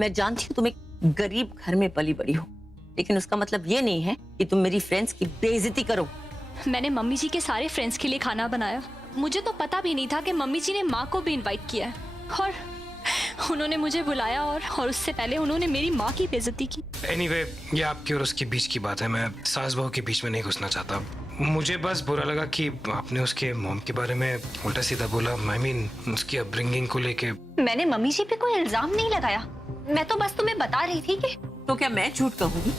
मैं जानती हूँ तुम एक गरीब घर में पली बड़ी हो, लेकिन उसका मतलब ये नहीं है कि तुम मेरी फ्रेंड्स की बेइज्जती करो। मैंने मम्मी जी के सारे फ्रेंड्स के लिए खाना बनाया। मुझे तो पता भी नहीं था कि मम्मी जी ने माँ को भी इनवाइट किया है, और उन्होंने मुझे बुलाया और उससे पहले उन्होंने मेरी माँ की बेइज्जती की। Anyway, ये आपकी और उसके बीच की बात है। मैं सास बहू के बीच में नहीं घुसना चाहता। मुझे बस बुरा लगा कि आपने उसके मॉम के बारे में उल्टा सीधा बोला। I mean, उसकी अपब्रिंगिंग को लेके। मैंने मम्मी जी पे कोई इल्जाम नहीं लगाया, मैं तो बस तुम्हें बता रही थी कि। तो क्या मैं झूठ कहूंगी?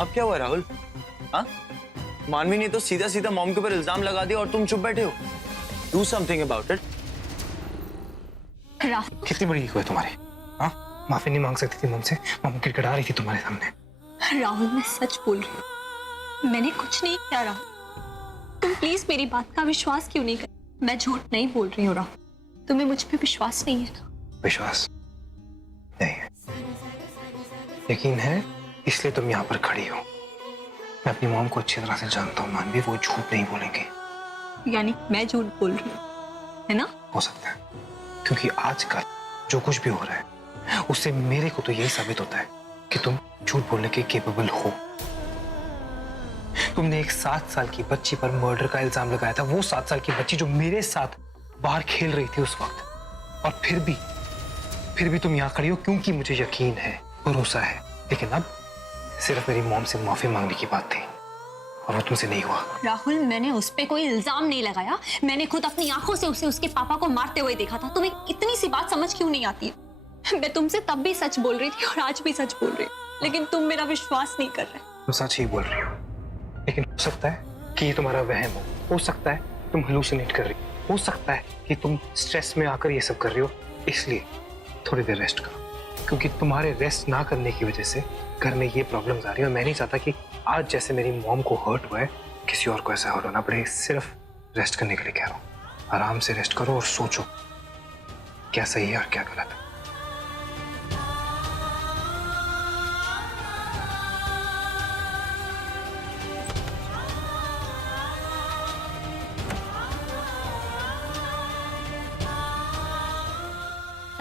अब क्या हुआ राहुल? हाँ, मानवी ने तो सीधा सीधा मॉम के ऊपर इल्जाम लगा दिया और तुम चुप बैठे हो। Do something about it. कितनी बड़ी ईगो है तुम्हारी? हाँ, माफी नहीं मांग सकती थी मुझसे? मॉम गिड़गिड़ा रही थी तुम्हारे सामने। राहुल, मैं सच बोल रही हूँ, मैंने कुछ नहीं किया। राहुल, तुम प्लीज मेरी बात का विश्वास क्यों नहीं कर? मैं झूठ नहीं बोल रही हूँ राहुल, तुम्हें मुझ पे विश्वास नहीं है ना? विश्वास नहीं है, यकीन है, इसलिए तुम यहाँ पर खड़ी हो। मैं अपनी मॉम को अच्छी तरह से जानता हूँ मानवी, वो झूठ नहीं बोलेंगे। यानी मैं झूठ बोल रही हूँ, है ना? हो सकता है, क्योंकि आजकल जो कुछ भी हो रहा है उससे मेरे को तो यही साबित होता है कि तुम झूठ बोलने के केपेबल हो। तुमने एक 7 साल की बच्ची पर मर्डर का इल्जाम लगाया था, वो 7 साल की बच्ची जो मेरे साथ बाहर खेल रही थी उस वक्त, और फिर भी तुम यहाँ खड़ी हो क्योंकि मुझे यकीन है, भरोसा है। लेकिन अब सिर्फ मेरी मॉम से माफी मांगने की बात थी और वो तुमसे नहीं हुआ। राहुल, मैंने उस पे कोई इल्जाम नहीं लगाया, मैंने खुद अपनी आंखों से उसे उसके पापा को मारते हुए देखा था। तुम्हें इतनी सी बात समझ क्यों नहीं आती है? मैं तुमसे तब भी सच बोल रही थी और आज भी सच बोल रही हूँ, लेकिन तुम मेरा विश्वास नहीं कर रहे। तुम सच ही बोल रही हो, लेकिन हो सकता है कि ये तुम्हारा वहम हो सकता है तुम हेलुसिनेट कर रही हो सकता है कि तुम स्ट्रेस में आकर ये सब कर रही हो। इसलिए थोड़ी देर रेस्ट करो, क्योंकि तुम्हारे रेस्ट ना करने की वजह से घर में ये प्रॉब्लम्स आ रही है और मैं नहीं चाहता कि आज जैसे मेरी मॉम को हर्ट हुआ है किसी और को ऐसा हर्ट होना पड़े। सिर्फ रेस्ट करने के लिए कह रहा हूँ। आराम से रेस्ट करो और सोचो क्या सही है और क्या गलत है।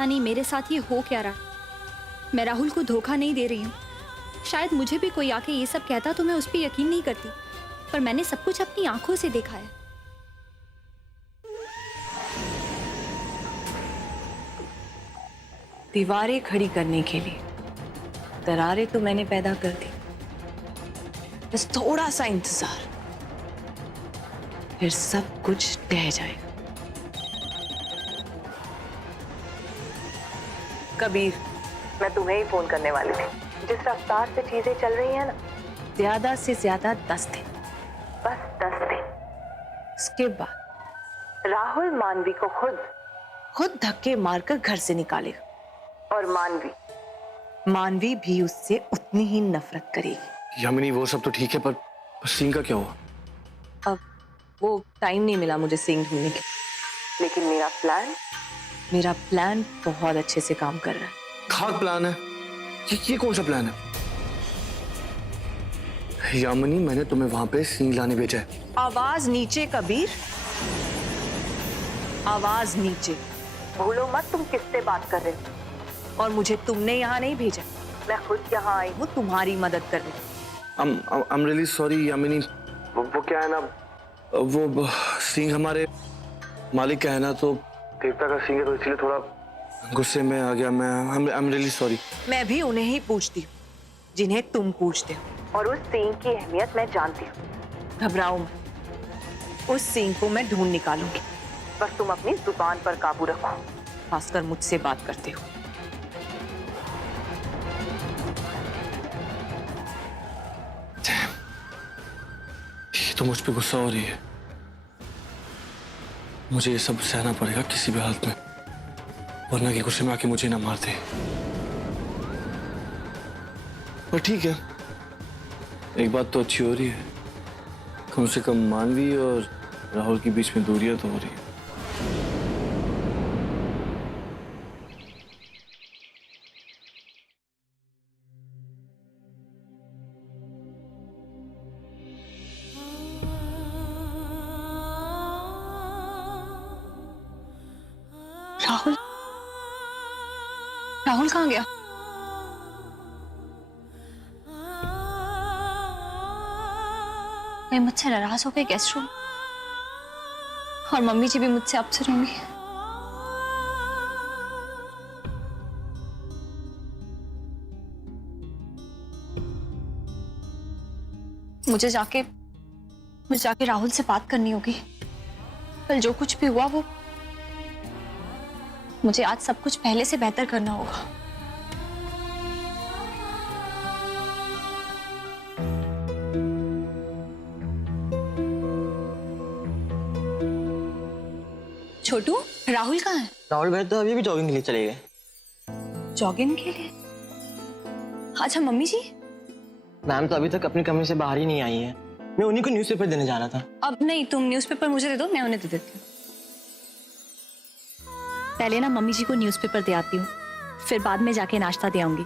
नहीं, मेरे साथ ये हो क्या रहा? मैं राहुल को धोखा नहीं दे रही हूँ। शायद मुझे भी कोई आके ये सब कहता तो मैं उस पर यकीन नहीं करती, पर मैंने सब कुछ अपनी आंखों से देखा है। दीवारें खड़ी करने के लिए दरारें तो मैंने पैदा कर दी, बस थोड़ा सा इंतजार, फिर सब कुछ ढह जाएगा। कबीर, मैं तुम्हें ही फोन करने वाली थी। जिस रफ्तार से चीजें चल रही हैं ना, ज्यादा से ज्यादा 10 दिन, बस 10 दिन। उसके बाद राहुल मानवी को खुद धक्के मारकर घर से निकालेगा, और मानवी भी उससे उतनी ही नफरत करेगी। यामिनी, वो सब तो ठीक है, पर सीन का क्या हुआ? अब वो टाइम नहीं मिला मुझे सीन ढूंढने के, लेकिन मेरा प्लान बहुत अच्छे से काम कर रहा है। खाक प्लान है? ये कौन सा प्लान है? यामिनी, मैंने तुम्हें वहां पे सीन लाने भेजा है। आवाज नीचे कबीर, आवाज नीचे। भूलो मत तुम किससे बात कर रहे हो, और मुझे तुमने यहाँ नहीं भेजा, मैं खुद यहाँ आई हूँ तुम्हारी मदद करने। I'm really sorry Yamini. वो क्या है ना, वो सिंह हमारे मालिक का है ना, तो देवता का सिंह है, तो इसलिए थोड़ा गुस्से में आ गया मैं। I'm really sorry। मैं भी उन्हें ही पूछती हूँ जिन्हें तुम पूछते हो, और उस सिंह की अहमियत मैं जानती हूँ। घबराओ मत, उस सिंह को मैं ढूंढ निकालूंगी, बस तुम अपनी जुबान पर काबू रखो, खासकर मुझसे बात करते हो। ये तो मुझ पे गुस्सा हो रही है। मुझे ये सब सहना पड़ेगा किसी भी हालत में, वरना कि गुस्से में आके मुझे ना मार दे। पर ठीक है, एक बात तो अच्छी हो रही है, कम से कम मानवी और राहुल के बीच में दूरियां तो हो रही है। राहुल, राहुल कहाँ गया? मैं मुझसे नाराज हो गई गेस्ट रूम, और मम्मी जी भी मुझसे अपसेट होंगी। मुझे जाके राहुल से बात करनी होगी। कल जो कुछ भी हुआ वो मुझे आज सब कुछ पहले से बेहतर करना होगा। छोटू, राहुल कहाँ है? राहुल भाई तो अभी भी जॉगिंग के लिए चले गए। जॉगिंग के लिए? अच्छा मम्मी जी? मैम तो अभी तक अपने कमरे से बाहर ही नहीं आई है। मैं उन्हीं को न्यूज़पेपर देने जाना था। अब नहीं, तुम न्यूज़पेपर मुझे दे दो, मैं उन्हें दे देती हूँ। पहले ना मम्मी जी को न्यूज़पेपर दे आती हूँ, फिर बाद में जाके नाश्ता दे आऊंगी।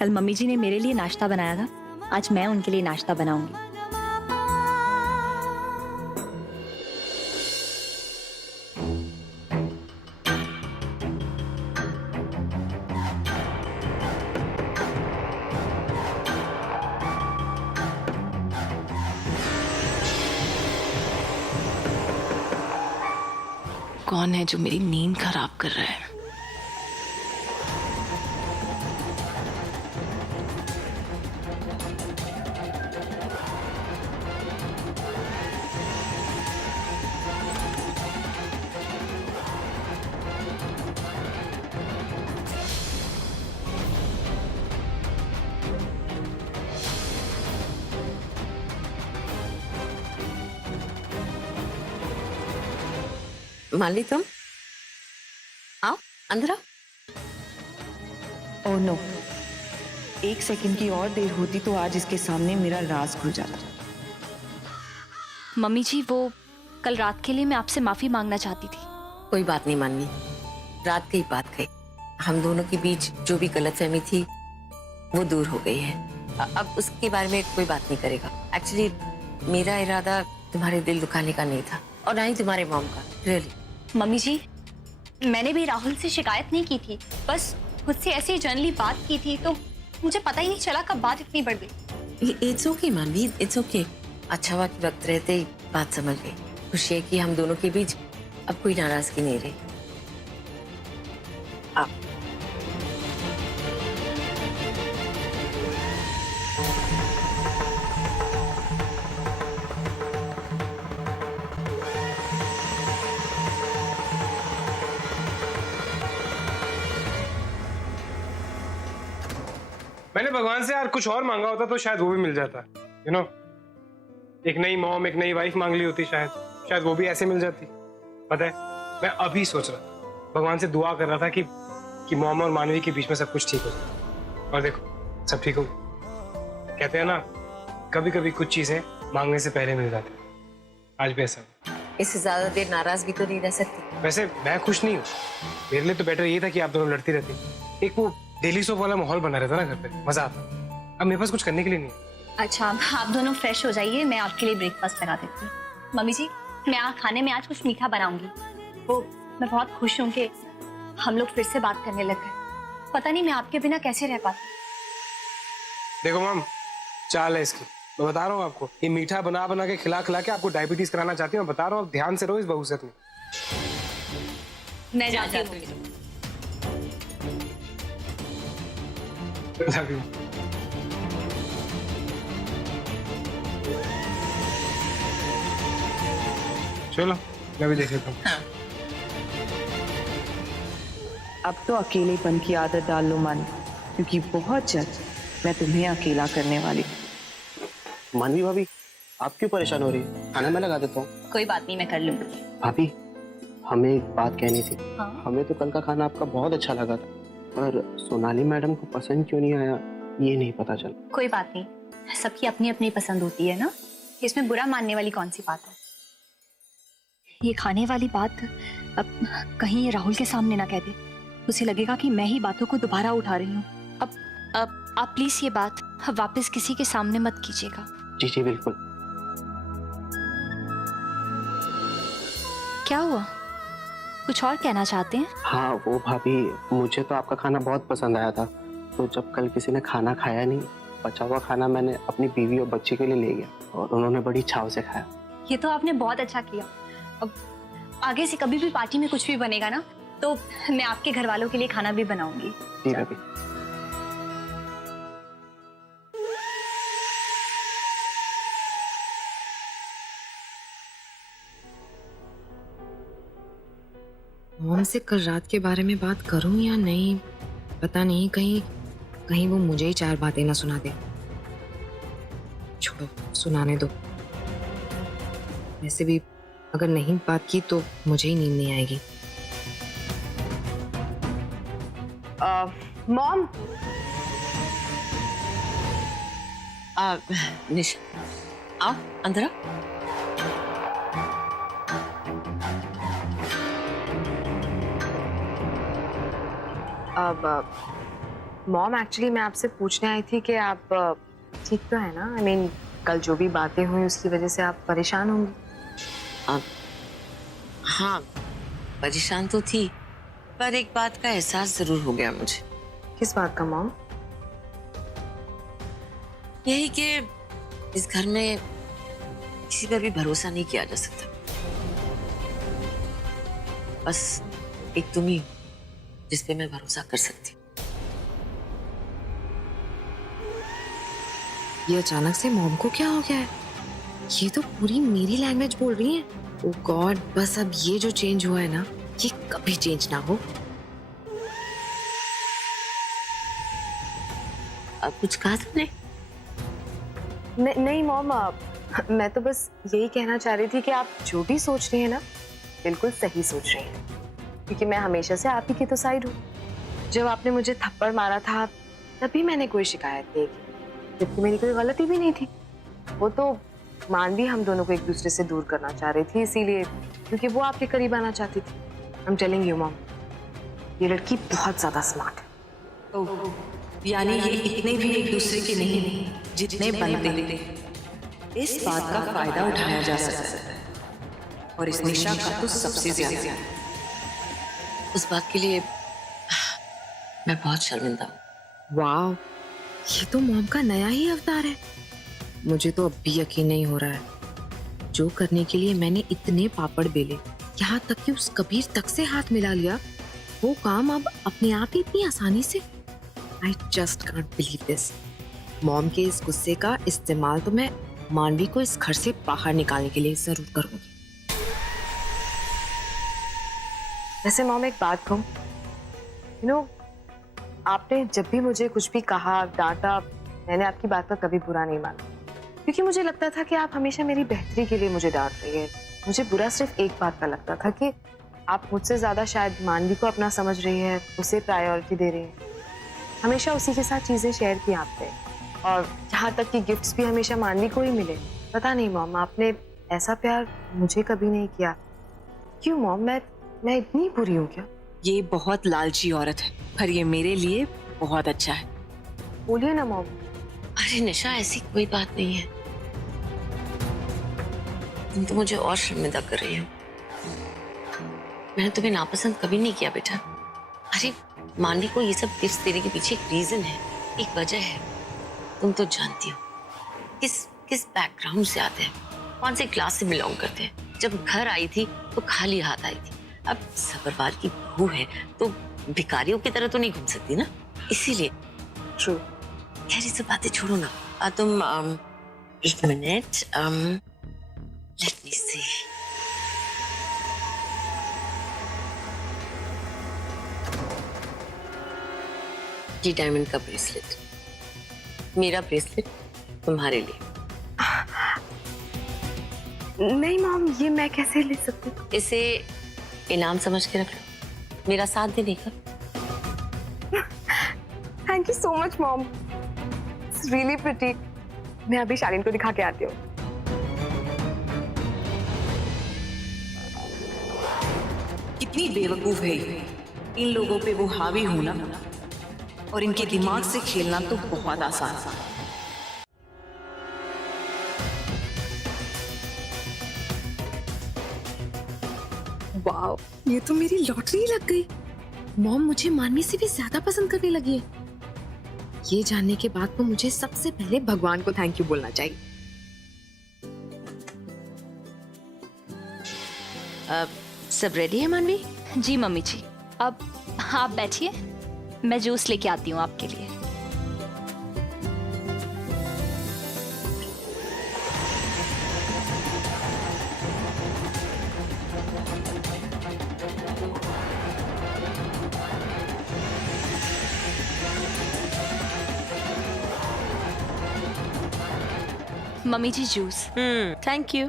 कल मम्मी जी ने मेरे लिए नाश्ता बनाया था, आज मैं उनके लिए नाश्ता बनाऊंगी। कौन है जो मेरी नींद खराब कर रहा है? माली, तुम आओ, अंदर आओ। ओह नो, एक सेकंड की और देर होती तो आज इसके सामने मेरा राज खुल जाता। मम्मी जी, वो कल रात के लिए मैं आपसे माफी मांगना चाहती थी। कोई बात नहीं माननी, रात की बात कही। हम दोनों के बीच जो भी गलतफहमी थी वो दूर हो गई है। अब उसके बारे में कोई बात नहीं करेगा। एक्चुअली मेरा इरादा तुम्हारे दिल दुखाने का नहीं था, और ना ही तुम्हारे मॉम का। रियली मम्मी जी, मैंने भी राहुल से शिकायत नहीं की थी, बस खुद से ऐसे जनरली बात की थी, तो मुझे पता ही नहीं चला कब बात इतनी बढ़ गई। इट्स ओके मानवी, इट्स ओके। अच्छा हुआ कि वक्त रहते ही बात समझ गई। खुशी है कि हम दोनों के बीच अब कोई नाराजगी नहीं रही। आप मैंने भगवान से यार कुछ और मांगा होता तो शायद वो भी मिल जाता, यू नो। एक नई मॉम, एक नई वाइफ मांग ली होती, शायद वो भी ऐसे मिल जाती। पता है, मैं अभी सोच रहा था, भगवान से दुआ कर रहा था कि मॉम और मानवी के बीच में सब कुछ ठीक हो जाए, और देखो सब ठीक हो गया। कहते हैं ना, कभी कभी कुछ चीजें मांगने से पहले मिल जाती। आज भी ऐसा। इससे ज्यादा देर नाराज भी तो नहीं रह सकती। वैसे मैं खुश नहीं हूँ, मेरे लिए तो बेटर ये था कि आप दोनों लड़ती रहती। एक वो डेली सोप वाला माहौल बना रहता ना घर पे, मजा आता। अब मेरे पास कुछ करने के लिए नहीं है। अच्छा, आप दोनों फ्रेश हो जाइए, मैं आपके लिए ब्रेकफास्ट लगा देती हूँ। मम्मी जी, मैं खाने में आज कुछ मीठा बनाऊंगी। वो मैं बहुत खुश हूँ कि हम लोग फिर से बात करने लग गए। पता नहीं मैं आपके बिना कैसे रह पाती। देखो मम, चाल है इसकी, मैं बता रहा हूँ आपको। ये मीठा बना बना के खिला खिला के आपको डायबिटीज कराना चाहती हूँ। मैं बता रहा हूँ, ध्यान से रहो इस बहुसत में। मैं जाती हूँ। Love you. चलो मैं भी देख लेता हूँ। हाँ। अब तो अकेलेपन की आदत डाल लो मन, क्योंकि बहुत जल्द मैं तुम्हें अकेला करने वाली हूँ। मानवी भाभी, आप क्यों परेशान हो रही है? खाना मैं लगा देता हूँ। कोई बात नहीं, मैं कर लूंगी। भाभी, हमें एक बात कहनी थी। हाँ? हमें तो कल का खाना आपका बहुत अच्छा लगा था, पर सोनाली मैडम को पसंद क्यों नहीं आया ये नहीं पता चला। कोई बात नहीं, सबकी अपनी अपनी पसंद होती है ना, इसमें बुरा मानने वाली कौन सी बात है। ये खाने वाली बात अब कहीं ये राहुल के सामने ना कह दे, उसे लगेगा कि मैं ही बातों को दोबारा उठा रही हूँ। अब आप प्लीज ये बात वापस किसी के सामने मत कीजिएगा। जी जी बिल्कुल। क्या हुआ? कुछ और कहना चाहते हैं? हाँ वो भाभी, मुझे तो आपका खाना बहुत पसंद आया था, तो जब कल किसी ने खाना खाया नहीं, बचा हुआ खाना मैंने अपनी बीवी और बच्ची के लिए ले गया और उन्होंने बड़ी चाव से खाया। ये तो आपने बहुत अच्छा किया। अब आगे से कभी भी पार्टी में कुछ भी बनेगा ना, तो मैं आपके घर वालों के लिए खाना भी बनाऊंगी। जी भाभी। मॉम से कल रात के बारे में बात करूं या नहीं, पता नहीं, कहीं कहीं वो मुझे ही 4 बातें ना सुना दे। छोड़ो, सुनाने दो। वैसे भी अगर नहीं बात की तो मुझे ही नींद नहीं आएगी। मॉम, निशा आओ अंदर आओ। अब मॉम, एक्चुअली मैं आपसे पूछने आई थी कि आप ठीक तो है ना? आई मीन कल जो भी बातें हुई उसकी वजह से आप परेशान होंगी। हाँ परेशान तो थी, पर एक बात का एहसास जरूर हो गया मुझे। किस बात का मॉम? यही कि इस घर में किसी पर भी भरोसा नहीं किया जा सकता। बस एक तुम ही जिस पे मैं भरोसा कर सकती। ये अचानक से मॉम को क्या हो गया है? ये तो पूरी मेरी लैंग्वेज बोल रही है। ओ गॉड, बस अब ये जो चेंज हुआ है ना, ये कभी चेंज ना हो। अब कुछ कहा तुमने? नहीं मॉम, मैं तो बस यही कहना चाह रही थी कि आप जो भी सोच रही हैं ना, बिल्कुल सही सोच रही हैं, क्योंकि मैं हमेशा से आप ही की तो साइड हूँ। जब आपने मुझे थप्पड़ मारा था तभी मैंने कोई शिकायत नहीं की, जबकि मेरी कोई गलती भी नहीं थी। वो तो मानवी हम दोनों को एक दूसरे से दूर करना चाह रही थी, इसीलिए, क्योंकि वो आपके करीब आना चाहती थी। I am telling you mom, ये लड़की बहुत ज्यादा स्मार्ट है। यानी ये इतने भी एक दूसरे के नहीं जितने बनते, इस बात का फायदा उठाया जा सकता है, और इस निशा का तो सबसे ज्यादा। उस बात के लिए मैं बहुत शर्मिंदा हूँ। वाह, ये तो मॉम का नया ही अवतार है। मुझे तो अब भी यकीन नहीं हो रहा है। जो करने के लिए मैंने इतने पापड़ बेले, यहाँ तक कि उस कबीर तक से हाथ मिला लिया, वो काम अब अपने आप ही इतनी आसानी से। I just can't believe this. Mom के इस गुस्से का इस्तेमाल तो मैं मानवी को इस घर से बाहर निकालने के लिए जरूर करूंगी। वैसे मॉम, एक बात कहूं, आपने जब भी मुझे कुछ भी कहा, डांटा, मैंने आपकी बात का कभी बुरा नहीं माना, क्योंकि मुझे लगता था कि आप हमेशा मेरी बेहतरी के लिए मुझे डांट रही है। मुझे बुरा सिर्फ एक बात का लगता था कि आप मुझसे ज्यादा शायद मानवी को अपना समझ रही है, उसे प्रायोरिटी दे रही है। हमेशा उसी के साथ चीजें शेयर की आपने, और यहाँ तक कि गिफ्ट्स भी हमेशा मानवी को ही मिले। पता नहीं मॉम, आपने ऐसा प्यार मुझे कभी नहीं किया। क्यों मॉम, मैं इतनी बुरी हूँ क्या? ये बहुत लालची औरत है, पर ये मेरे लिए बहुत अच्छा है। बोलिए ना मॉम। अरे निशा, ऐसी कोई बात नहीं है। तुम तो मुझे और शर्मिंदा कर रही हो। मैंने तुम्हें नापसंद कभी नहीं किया बेटा। अरे मानवी को ये सब गिफ्ट देने के पीछे एक रीजन है, एक वजह है। तुम तो जानती हो किस बैकग्राउंड से आते हैं, कौन से क्लास से बिलोंग करते हैं। जब घर आई थी तो खाली हाथ आई थी। अब सबरवार की बहू है तो भिखारियों की तरह तो नहीं घूम सकती ना, इसीलिए। ट्रू। खैर ये सब बातें छोड़ो ना। तुम एक मिनट, लेट मी सी। ये डायमंड का ब्रेसलेट, मेरा ब्रेसलेट तुम्हारे लिए। नहीं मॉम, ये मैं कैसे ले सकती हूँ? इसे इनाम समझ के रख लो, मेरा साथ देने का। Thank you so much mom, it's really pretty. मैं अभी शालीन को दिखा के आती हूँ। कितनी बेवकूफ है ये। इन लोगों पे वो हावी होना और इनके दिमाग से खेलना तो बहुत आसान है। वाह, ये तो मेरी लॉटरी लग गई। मॉम मुझे मानवी से भी ज्यादा पसंद करने लगी है। ये जानने के बाद तो मुझे सबसे पहले भगवान को थैंक यू बोलना चाहिए। सब रेडी है मानवी? जी मम्मी जी, अब आप बैठिए, मैं जूस लेके आती हूँ आपके लिए। Mummy ji juice. Thank you.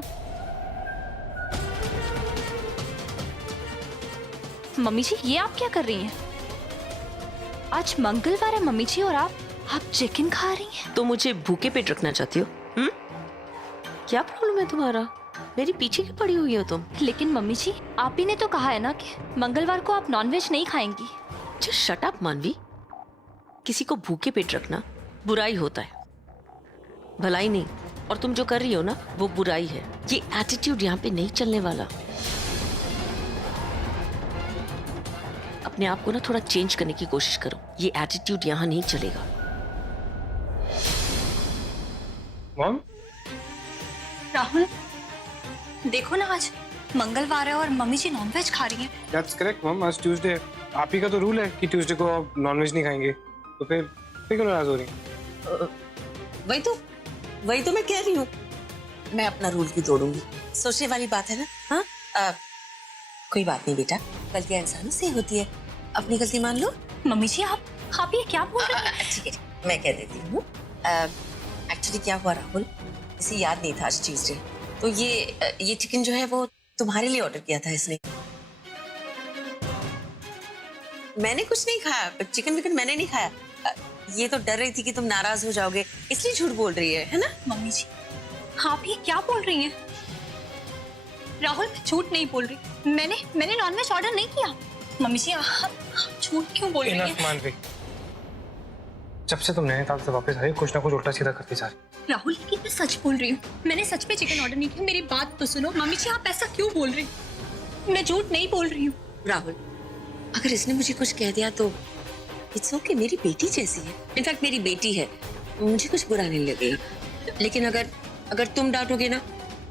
Mummy ji ये आप क्या कर रही हैं? आज मंगलवार है मम्मी जी और आप चिकन खा रही हैं? तो मुझे भूखे पेट रखना चाहती हो? क्या प्रॉब्लम है तुम्हारा? मेरी पीछे क्यों पड़ी हुई हो तुम? लेकिन मम्मी जी आप ही ने तो कहा है ना कि मंगलवार को आप नॉनवेज नहीं खाएंगी। जस्ट शट अप मानवी। किसी को भूखे पेट रखना बुराई होता है, भलाई नहीं। और तुम जो कर रही हो ना वो बुराई है। ये एटीट्यूड यहाँ पे नहीं चलने वाला। अपने आप को ना थोड़ा चेंज करने की कोशिश करो। ये एटीट्यूड यहाँ नहीं चलेगा। मॉम, राहुल देखो ना, आज मंगलवार है और मम्मी जी नॉनवेज खा रही हैं। दैट्स करेक्ट मॉम, आज ट्यूसडे है। आप ही का तो रूल है कि ट्यूसडे को आप नॉनवेज नहीं खाएंगे, तो फिर क्यों नाराज हो रही हैं? वही तो मैं कह रही हूँ, मैं अपना रूल भी तोड़ूंगी। सोचने वाली बात है ना। हाँ, कोई बात नहीं बेटा, गलतियां इंसानों से ही होती है। अपनी गलती मान लो। मम्मी जी आप ये क्या बोल रही हैं? ठीक है, मैं कह देती हूँ। एक्चुअली क्या हुआ राहुल, इसे याद नहीं था आज ट्यूसडे, तो ये चिकन जो है वो तुम्हारे लिए ऑर्डर किया था इसने। मैंने कुछ नहीं खाया, चिकन विकन मैंने नहीं खाया। ये तो डर रही थी कि तुम नाराज हो जाओगे, इसलिए झूठ बोल रही है ना? मम्मी जी आप ये क्या बोल रही हैं? राहुल मैं झूठ नहीं बोल रही, मैंने नॉनवेज ऑर्डर नहीं किया। मम्मी जी आप झूठ क्यों बोल रही हैं? मानवी, जब से तुम नैनीताल से वापस आई कुछ ना कुछ उल्टा सीधा करती जा रही। राहुल लेकिन मैं सच बोल रही हूँ, मैंने सच में चिकन ऑर्डर नहीं किया। मेरी बात तो सुनो मम्मी जी, आप ऐसा क्यों बोल रही? मैं झूठ नहीं बोल रही हूँ। राहुल अगर इसने मुझे कुछ कह दिया तो इट्स ओके, मेरी बेटी जैसी है। इनफैक्ट मेरी बेटी है, मुझे कुछ बुरा नहीं लगेगा। लेकिन अगर तुम डांटोगे ना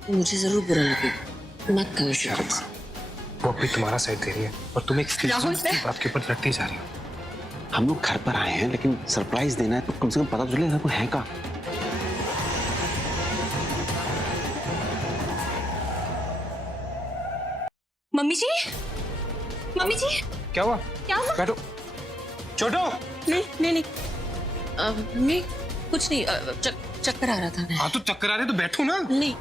तो मुझे जरूर बुरा लगेगा। मत करो इसे। वो अभी तुम्हारा साइड दे रही है और तुम एक बात के ऊपर लड़ती जा रही हो। हम लोग घर पर आए हैं, लेकिन सरप्राइज देना है तो कम से कम पता तो चले वो है का। मम्मी जी क्या हुआ? क्या हुआ? बैठो। छोटो। नहीं मैं कुछ नहीं, चक्कर आ रहा था। हाँ तो चक्कर आ रहे तो बैठो ना। नहीं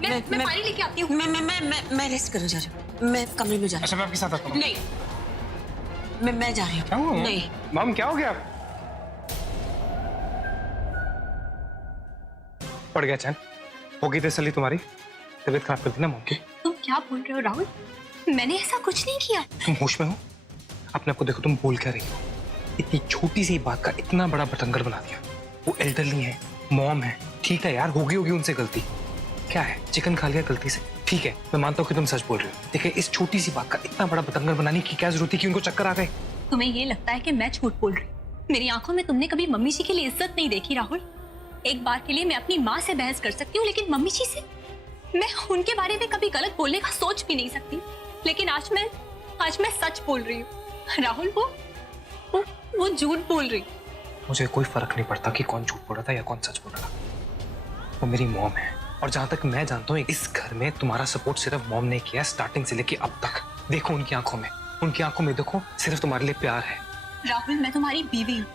मैं पानी लेके आती हूँ। मैं रेस्ट करने जा रही हूँ, मैं कमरे में जा रही अच्छा मैं आपके साथ आता हूँ। हूँ। नहीं मैं जा रही क्या हुआ? हूँ। नहीं मॉम क्या हो गया? पड़ गया चैन? हो गई तसल्ली तुम्हारी? तबीयत खराब कर दी ना मॉम की? तुम क्या बोल रहे हो राहुल? मैंने ऐसा कुछ नहीं किया। तुम होश में हो? अपने आप को देखो, तुम बोल क्या रही हो? इतनी छोटी सी बात का इतना बड़ा बतंगड़ बना दिया। वो एल्डरली है, मॉम है, ठीक है यार, होगी उनसे गलती। क्या है, चिकन खा लिया गलती से, ठीक है, मैं मानता हूँ कि तुम सच बोल रहे हो। देखिए इस छोटी सी बात का इतना बड़ा बतंगड़ बनाने की क्या जरूरत थी कि उनको चक्कर आ गए? तुम्हें ये लगता है कि मैं झूठ बोल रही हूँ? मेरी आंखों में तुमने कभी मम्मी जी के लिए इज्जत नहीं देखी राहुल। एक बार के लिए मैं अपनी माँ से बहस कर सकती हूँ, लेकिन मम्मी जी से मैं उनके बारे में कभी गलत बोलने का सोच भी नहीं सकती। लेकिन आज मैं सच बोल रही हूँ राहुल। वो झूठ बोल रही। मुझे कोई फर्क नहीं पड़ता कि कौन झूठ बोल रहा था या कौन सच बोल रहा था। वो मेरी मॉम है और जहां तक मैं जानता हूँ इस घर में तुम्हारा सपोर्ट सिर्फ मॉम ने किया, स्टार्टिंग से लेके अब तक। देखो उनकी आंखों में देखो, सिर्फ तुम्हारे लिए प्यार है। राहुल मैं तुम्हारी बीवी हूँ,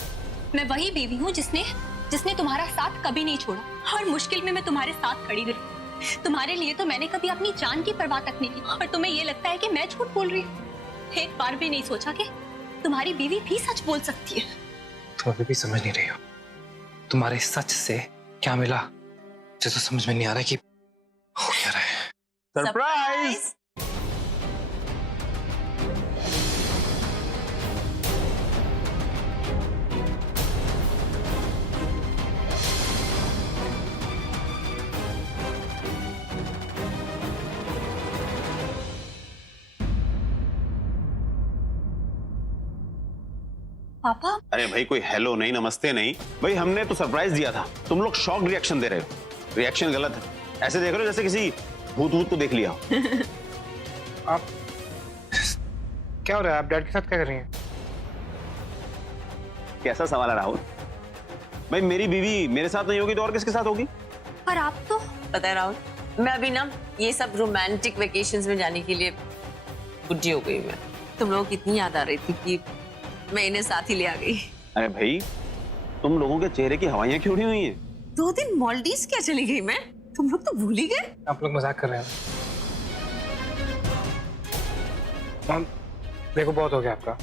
मैं वही बीवी हूँ जिसने तुम्हारा साथ कभी नहीं छोड़ा। हर मुश्किल में मैं तुम्हारे साथ खड़ी रही। तुम्हारे लिए तो मैंने कभी अपनी जान की परवाह तक नहीं की। और तुम्हें ये लगता है कि मैं झूठ बोल रही हूँ? एक बार भी नहीं सोचा कि तुम्हारी बीवी भी सच बोल सकती है? तुम अभी भी समझ नहीं रही हो तुम्हारे सच से क्या मिला। जैसे समझ में नहीं आ रहा कि हो क्या रहा है। सरप्राइज। पापा अरे भाई कोई हेलो नहीं, नमस्ते नहीं भाई, हमने तो सरप्राइज दिया था, तुम लोग शॉक रिएक्शन दे रहे हो। रिएक्शन गलत है, ऐसे देख रहे हो जैसे किसी भूत भूत को देख लिया हो। आप क्या हो रहा है? आप डैड के साथ क्या कर रही हैं? कैसा सवाल है राहुल? भाई मेरी बीवी मेरे साथ नहीं होगी तो और किसके साथ होगी? पर आप तो पता है राहुल, मैं अभी ना ये सब रोमांटिक वेकेशंस में जाने के लिए बुढ़ी हो गई। मैं तुम लोगों की इतनी याद आ रही थी कि मैं इन्हें साथ ही ले आ गई। अरे भाई तुम लोगों के चेहरे की हवाइयां क्यों उड़ी हुई हैं? 2 दिन मालदीव्स क्या चली गई मैं? तुम लोग तो भूल ही गए। आप लोग मजाक कर रहे हैं। मॉम देखो बहुत हो गया आपका।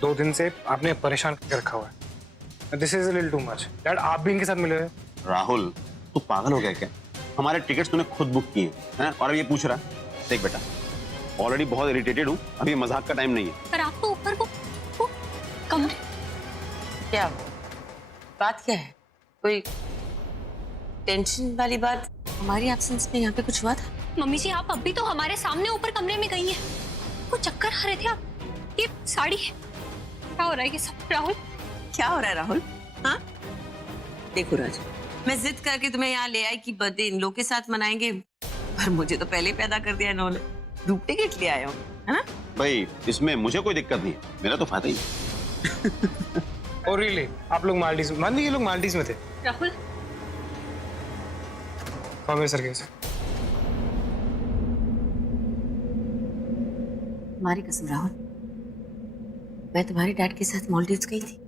2 दिन से आपने परेशान करके रखा हुआ है। This is a little too much. Dad आप भी इनके साथ मिले हुए? राहुल तू पागल हो गया क्या? हमारे टिकट्स तूने खुद बुक किए हैं और अब ये पूछ रहा है? देख बेटा ऑलरेडी बहुत इरिटेटेड हूँ, अभी मजाक का टाइम नहीं है। पर आप तो ऊपर को कमरे। क्या बात क्या है? कोई टेंशन वाली बात? हमारी एब्सेंस में यहाँ पे कुछ हुआ था? मम्मी जी आप अभी तो हमारे सामने ऊपर कमरे में गई हैं। वो चक्कर आ रहे थे आप। ये साड़ी क्या हो रहा है ये सब? राहुल क्या हो रहा है राहुल? हाँ देखो राज, मैं जिद करके तुम्हें यहाँ ले आई कि बर्थडे इन लोग के साथ मनाएंगे, पर मुझे तो पहले पैदा कर दिया इन्होंने। ग्रुप टिकट ले आया हूँ, है ना? भाई इसमें मुझे कोई दिक्कत नहीं है, मेरा तो फायदा ही है। और रियली आप लोग मालदीव, मान लीजिए ये लोग मालदीव में थे। राहुल हाँ मेरे सर कैसे? तुम्हारी कसम राहुल, मैं तुम्हारे डैड के साथ मालदीव्स गई थी।